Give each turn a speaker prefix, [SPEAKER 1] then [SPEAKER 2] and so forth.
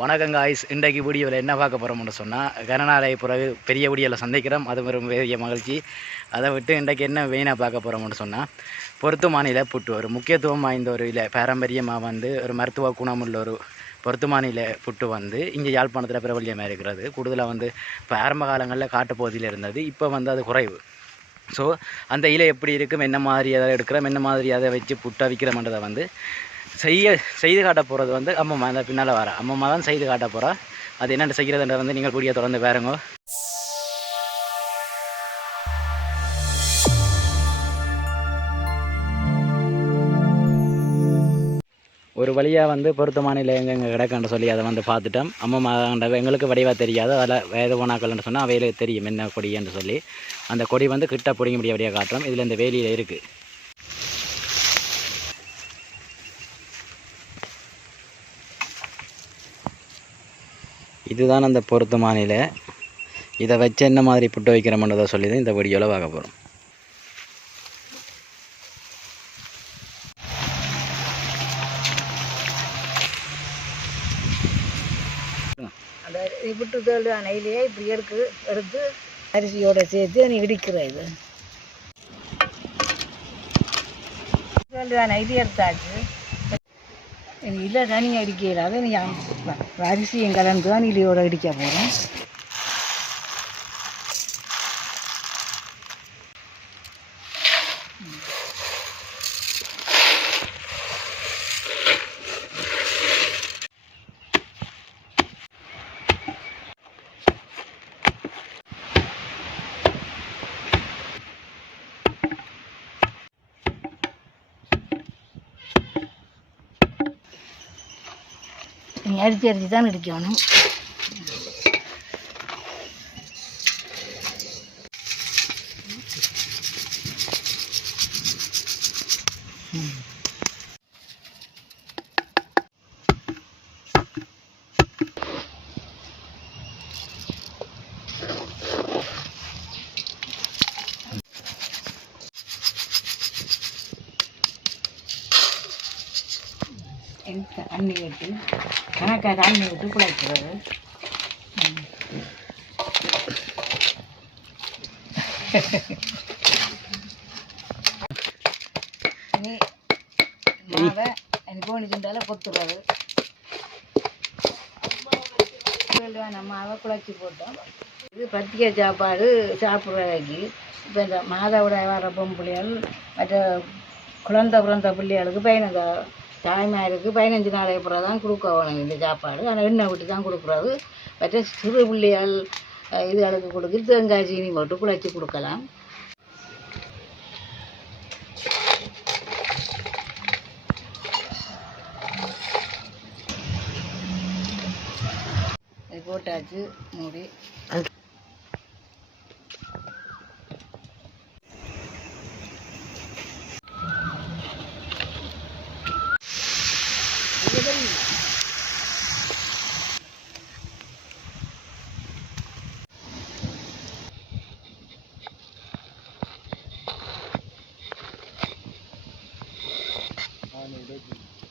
[SPEAKER 1] வணக்கம் காய்ஸ் இன்றைக்கு வீடியோவில் என்ன பார்க்க போகிறோம்னு சொன்னால் கனநாளை பிறகு பெரிய வீடியோவில் சந்திக்கிறோம். அது ஒரு பெரிய மகிழ்ச்சி. அதை விட்டு இன்றைக்கு என்ன வெயினாக பார்க்க போகிறோம்னு சொன்னால் பொருத்துமானில புட்டு ஒரு முக்கியத்துவம் வாய்ந்த ஒரு இல்லை பாரம்பரியமாக வந்து ஒரு மருத்துவ குணமுள்ள ஒரு பொருத்துமானில புட்டு வந்து இங்கே யாழ்ப்பாணத்தில் பிரபல்யமாக இருக்கிறது. கூடுதலாக வந்து இப்போ ஆரம்ப காலங்களில் காட்டுப்பகுதியில் இருந்தது. இப்போ வந்து அது குறைவு. ஸோ அந்த இலை எப்படி இருக்கும் என்ன மாதிரி அதை எடுக்கிறோம் என்ன மாதிரி அதை வச்சு புட்டை விற்கிறோம்ன்றதை வந்து செய்ய செய்து காட்ட போகிறது வந்து அம்மம்மா அந்த பின்னால் வர. அம்மம்மா தான் செய்து காட்ட போகிறா அது என்னென்னு செய்கிறதுன்ற வந்து நீங்கள் கூடிய தொடர்ந்து பாருங்க. ஒரு வழியாக வந்து பொருத்தமானில் எங்கெங்கே கிடக்குன்னு சொல்லி அதை வந்து பார்த்துட்டோம். அம்மம்மா எங்களுக்கு வடிவாக தெரியாது. அதில் வேத போனாக்கள்னு சொன்னால் அவையில தெரியும் என்ன கொடின்னு சொல்லி. அந்த கொடி வந்து கிட்ட பிடிங்க முடியாடியாக காட்டுறோம். இதில் இந்த வேலியில் இருக்குது இதுதான் அந்த பொருத்தமானில இதை வச்சு என்ன மாதிரி புட்டு வைக்கிறோம்ன்றதை சொல்லி தான் இந்த வீடியோவில் பார்க்க போகிறோம்
[SPEAKER 2] அந்த விட்டு தோல் நெய்லையே இப்படி எடுக்கு எடுத்து அரிசியோட சேர்த்து நீ இடிக்கிற இது. தோல் நெய்லி எடுத்தாச்சு. இது இல்லை தனியாக இடிக்கல அதை நீ அ- அரிசியும் கலந்து தான் இலியோட இடிக்க போகிறோம் நீ அரிசி அரிசி தான் இடிக்கணும் எனக்கு தண்ணி விட்டு. கணக்காக தண்ணி விட்டு குழைக்கிறது நீ மாவை எனக்கு ஓணிச்சுட்டால கொத்துறது நம்ம மாவை குழச்சி போட்டோம். இது பத்திய சாப்பாடு சாப்பிட்றதுக்கு. இப்போ இந்த மாதவிட வர பொம்பளைகள் மற்ற குழந்தை பிறந்த பிள்ளைகளுக்கு பையனுக்கு தாய்மாருக்கு பதினஞ்சு நாளைக்கு அப்புறம் தான் கொடுக்கணும் இந்த சாப்பாடு. ஆனால் எண்ணெய் விட்டு தான் கொடுக்குறது மற்ற சிறு பிள்ளைகள் இதுகளுக்கு கொடுக்கு தேங்காய் சீனி போட்டு குழச்சி கொடுக்கலாம். போட்டாச்சு மூடி. Thank you.